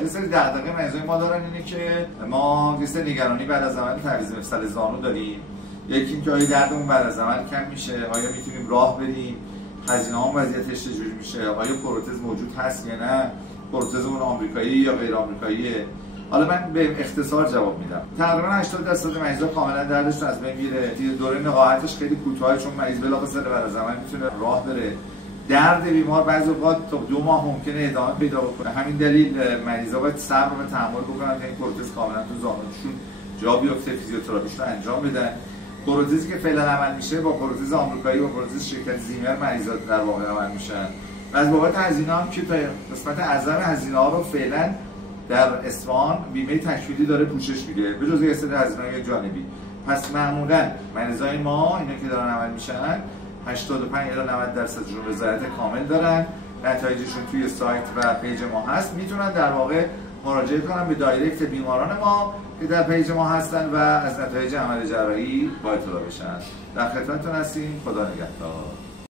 یه سری دغدغه مریضای ما دارن اینه که ما یه سری نگرانی بعد از عمل تعویض مفصل زانو داریم. یکی اینکه آیا دردمون بعد از عمل کم میشه، آیا میتونیم راه بریم، هزینه‌ها وضعیتش چجوری میشه، آیا پروتز موجود هست یا نه، پروتز اون آمریکایی یا غیر آمریکاییه. حالا من به اختصار جواب میدم. تقریبا 80% مریضا کاملا دردشون از بین میره. دوره نقاهتش خیلی کوتاهه چون مریض بلافاصله بعد از عمل میتونه راه بره. درد بیمار بعضی اوقات تا 2 ماه ممکنه ادامه پیدا بکنه. همین دلیل مریضا باید صبر و تحمل بکنن تا این پروتز کاملا تو زانوشون جا بیفته، فیزیوتراپیش رو انجام بدن. پروتزی که فعلا عمل میشه با پروتز آمریکایی و پروتز شرکت زیمر مریضا در واقع عمل میشن. و از بابت هزینه هم که تا قسمت اعظم هزینه‌ها رو فعلا در اصفهان بیمه تکفیلی داره پوشش میده به جز یه سری هزینه‌های جانبی. پس معمولا مریضای ما اینا که دارن عمل میشن 85 الی 90% رضایت کامل دارن. نتایجشون توی سایت و پیج ما هست. میتونن در واقع مراجعه کنن به دایرکت بیماران ما که در پیج ما هستن و از نتایج عمل جراحی با اطلاع بشن. در خدمتتون هستیم. خدا نگهدار.